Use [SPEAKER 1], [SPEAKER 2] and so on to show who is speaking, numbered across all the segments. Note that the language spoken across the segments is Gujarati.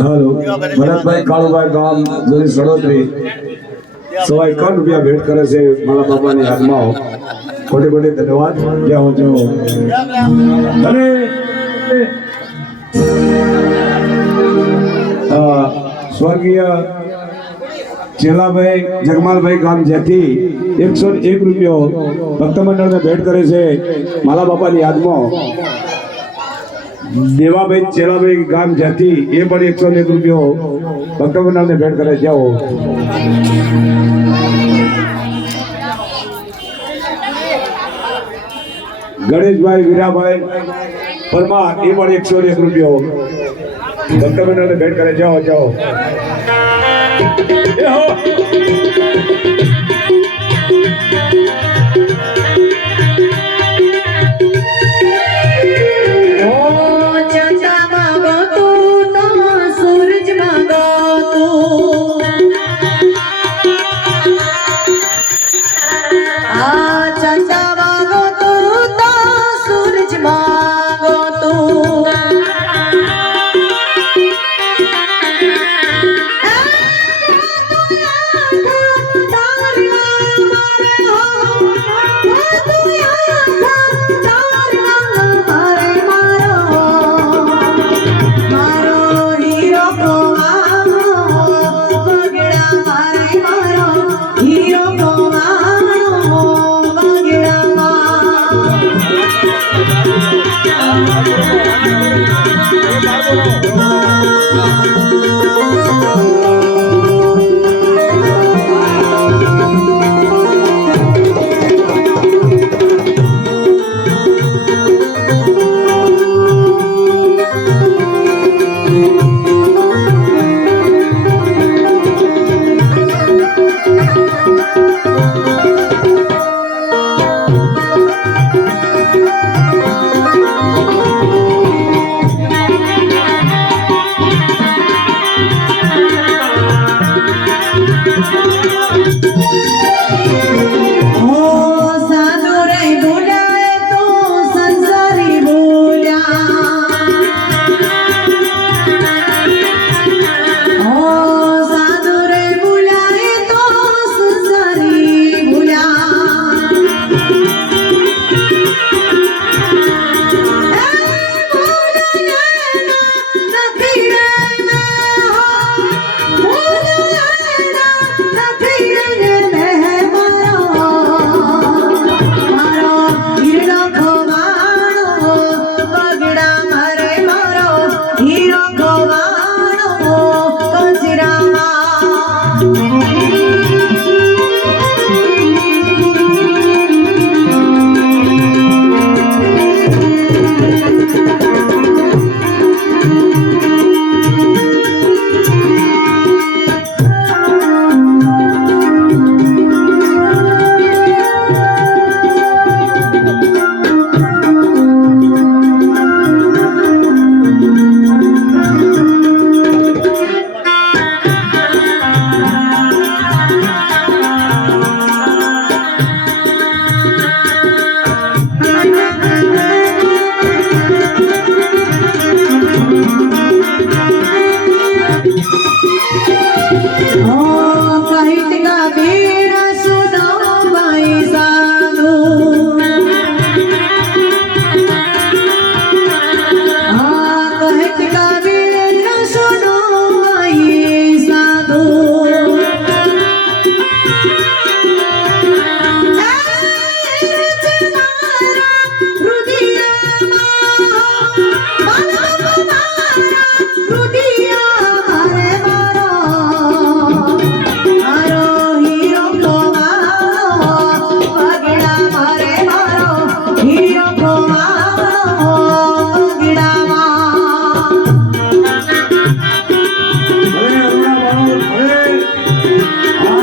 [SPEAKER 1] હાલો. ભરતભાઈ કાળુભાઈ ગામ જૂની સડોતરી સવાય કોણ રૂપિયા ભેટ કરે છે મારા બાપાની હાથમાં ખોટી મોટી ધન્યવાદ. જય હો જય અને સ્વર્ગીય ચેલાભાઈ જગમાલભાઈ ગામ જેથી એકસો એક રૂપિયો ભક્ત મંડળને ભેટ કરે છે માલા બાપાની યાદમાં. દેવાભાઈ ચેલાભાઈ ગામ જ્યાંથી એ પણ એકસો એક રૂપિયો ભક્ત મંડળને ભેટ કરે જાઓ ગણેશભાઈ, વીરાભાઈ, પરમાર, એ પણ એકસો એક રૂપિયો ભક્ત મંડળને ભેટ કરે જાઓ જાઓ. હો.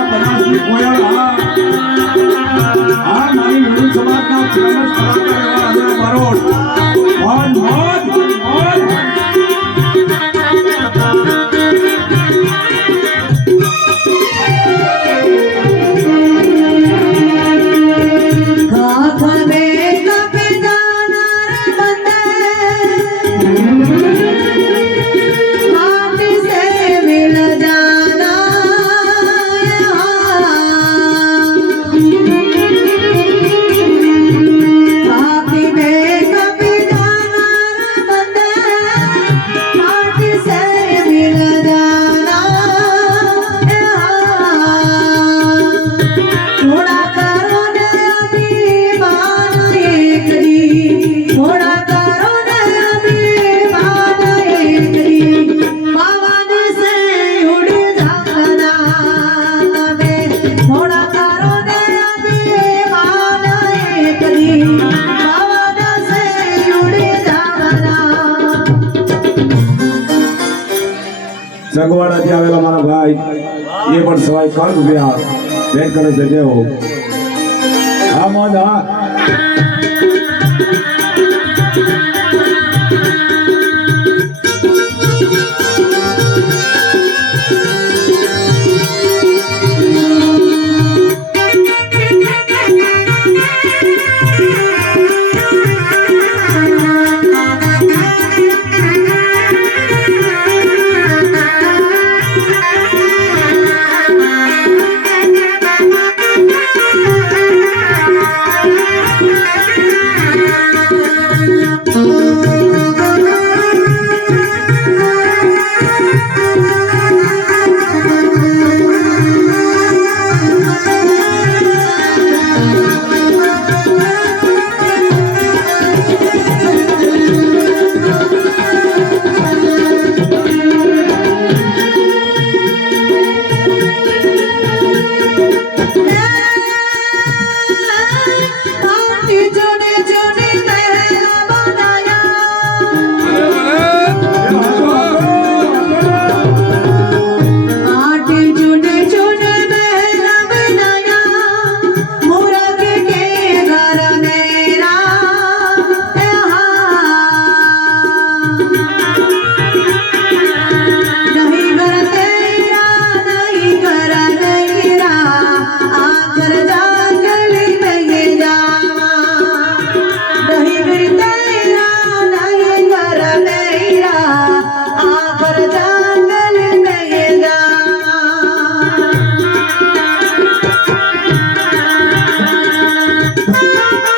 [SPEAKER 2] બનાસની કોયળ સમાજના એ પણ સવાય કણ રૂપિયા બેન કરે છે જેવો હા. મોદા